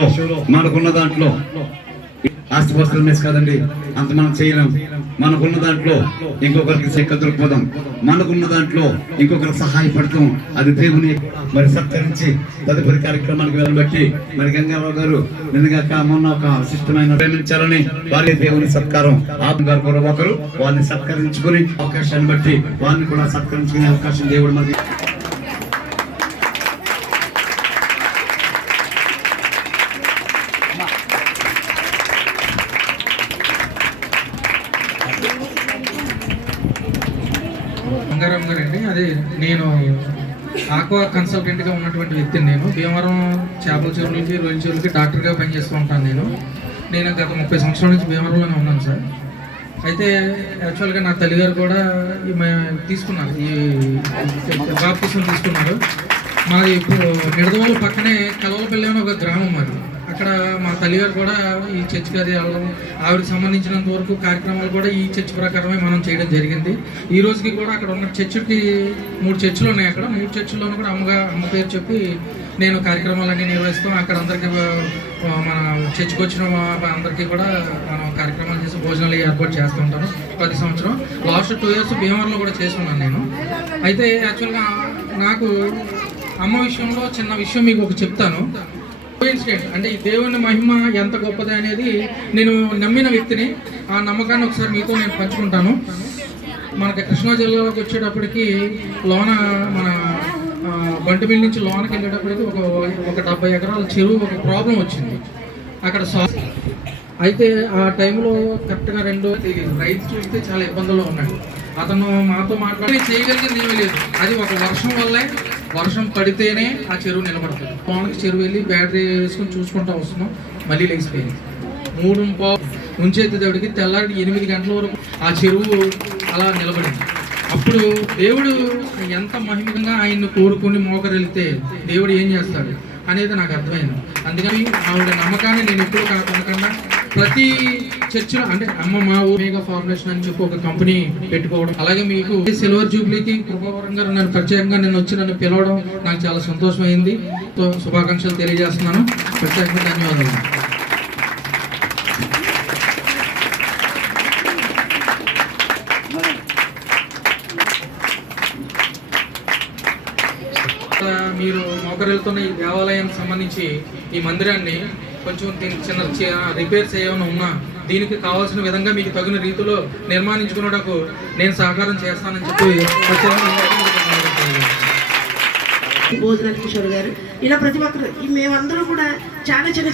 మనకున్న దాంట్లో ఆస్తిపాస్తులు మిస్ కాదండి, అంత మనం చేయలేం. మనకున్న దాంట్లో ఇంకొకరికి చెక్క దొరికిపోదాం, మనకున్న దాంట్లో ఇంకొకరికి సహాయపడతాం. అది దేవుని మరి సత్కరించి తదుపరి కార్యక్రమానికి వెళ్ళబట్టి మరి గంగారావు గారు నిన్నగాక మొన్న ఒక విశిష్టమైన ప్రేమించాలని వారి దేవుని సత్కారం ఆత్మ గారు కూడా ఒకరు వారిని సత్కరించుకుని అవకాశాన్ని బట్టి వారిని కూడా సత్కరించుకునే అవకాశం దేవుడు మనకి గంగారాం గారండి. అదే నేను ఆక్వా కన్సల్టెంట్గా ఉన్నటువంటి వ్యక్తిని. నేను భీమవరం చేపల చెరువులకి రొయ్యల చెరువులకి డాక్టర్గా పనిచేస్తూ ఉంటాను. నేను గత 30 సంవత్సరాల నుంచి భీమవరంలోనే ఉన్నాను సార్. అయితే యాక్చువల్గా నా తల్లిగారు కూడా తీసుకున్నారు, ఈ బాప్తిసం తీసుకున్నారు. మాది ఇప్పుడు నిడదవోలు పక్కనే కలవలపల్లి అని ఒక గ్రామం మాది. అక్కడ మా తల్లిగారు కూడా ఈ చర్చికి అది ఆవిడకి సంబంధించినంత వరకు కార్యక్రమాలు కూడా ఈ చర్చ్ ప్రకారమే మనం చేయడం జరిగింది. ఈ రోజుకి కూడా అక్కడ ఉన్న చర్చికి 3 చర్చిలు ఉన్నాయి. అక్కడ 3 చర్చిల్లోనూ కూడా అమ్మ పేరు చెప్పి నేను కార్యక్రమాలన్నీ నిర్వహిస్తాం. అక్కడ అందరికీ మన చర్చికి వచ్చిన అందరికీ కూడా మనం కార్యక్రమాలు చేసి భోజనాలు ఏర్పాటు చేస్తూ ఉంటాను ప్రతి సంవత్సరం. లాస్ట్ 2 years భీమవరంలో కూడా చేస్తున్నాను నేను. అయితే యాక్చువల్గా నాకు అమ్మ విషయంలో చిన్న విషయం మీకు ఒక చెప్తాను. ఇన్సిడెంట్ అంటే ఈ దేవుని మహిమ ఎంత గొప్పది అనేది నేను నమ్మిన వ్యక్తిని. ఆ నమ్మకాన్ని ఒకసారి మీతో నేను పంచుకుంటాను. మనకి కృష్ణా జిల్లాలోకి వచ్చేటప్పటికి లోన మన బంటిమిల్ నుంచి లోనకి వెళ్ళేటప్పటికి ఒక 70 ఎకరాల చెరువు ఒక ప్రాబ్లం వచ్చింది అక్కడ. అయితే ఆ టైంలో కరెక్ట్గా రైతు చూస్తే చాలా ఇబ్బందుల్లో ఉన్నాడు. అతను మాతో మాట్లాడి చేయగలిగింది ఏమీ లేదు. అది ఒక వర్షం వల్లే, వర్షం పడితేనే ఆ చెరువు నిలబడుతుంది. లోనకి చెరువు వెళ్ళి బ్యాటరీ వేసుకొని చూసుకుంటూ వస్తున్నాం, మళ్ళీ లేచిపోయింది. 3:15 నుంచేదేవుడికి తెల్లారి 8 గంటల వరకు ఆ చెరువు అలా నిలబడింది. అప్పుడు దేవుడు ఎంత మహిమంగా ఆయన్ని కోరుకుని మోకరెళ్తే దేవుడు ఏం చేస్తాడు అనేది నాకు అర్థమైంది. అందుకని ఆవిడ నమ్మకాన్ని నేను ఎప్పుడు కాకుండా ప్రతి చర్చిలో అంటే అమ్మ మా ఓమేగా ఫార్మేషన్ అని చెప్పి ఒక కంపెనీ పెట్టుకోవడం, అలాగే మీకు సిల్వర్ జూబ్లీకి కృపావరం గారు నన్ను ప్రత్యేకంగా నన్ను పిలవడం నాకు చాలా సంతోషమైంది. శుభాకాంక్షలు తెలియజేస్తున్నాను. ప్రత్యేకంగా ధన్యవాదాలు. మీరు మోకరిల్తున్న ఈ దేవాలయానికి సంబంధించి ఈ మందిరాన్ని కొంచెం చిన్న రిపేర్స్ ఏమైనా ఉన్నా దీనికి కావాల్సిన విధంగా మీకు తగిన రీతిలో నిర్మాణించుకున్నటకు నేను సహకారం చేస్తానని చెప్పి భోజనాలు కిషోర్ గారు ఇలా ప్రతి ఒక్కరు మేమందరూ కూడా చాలా చిన్న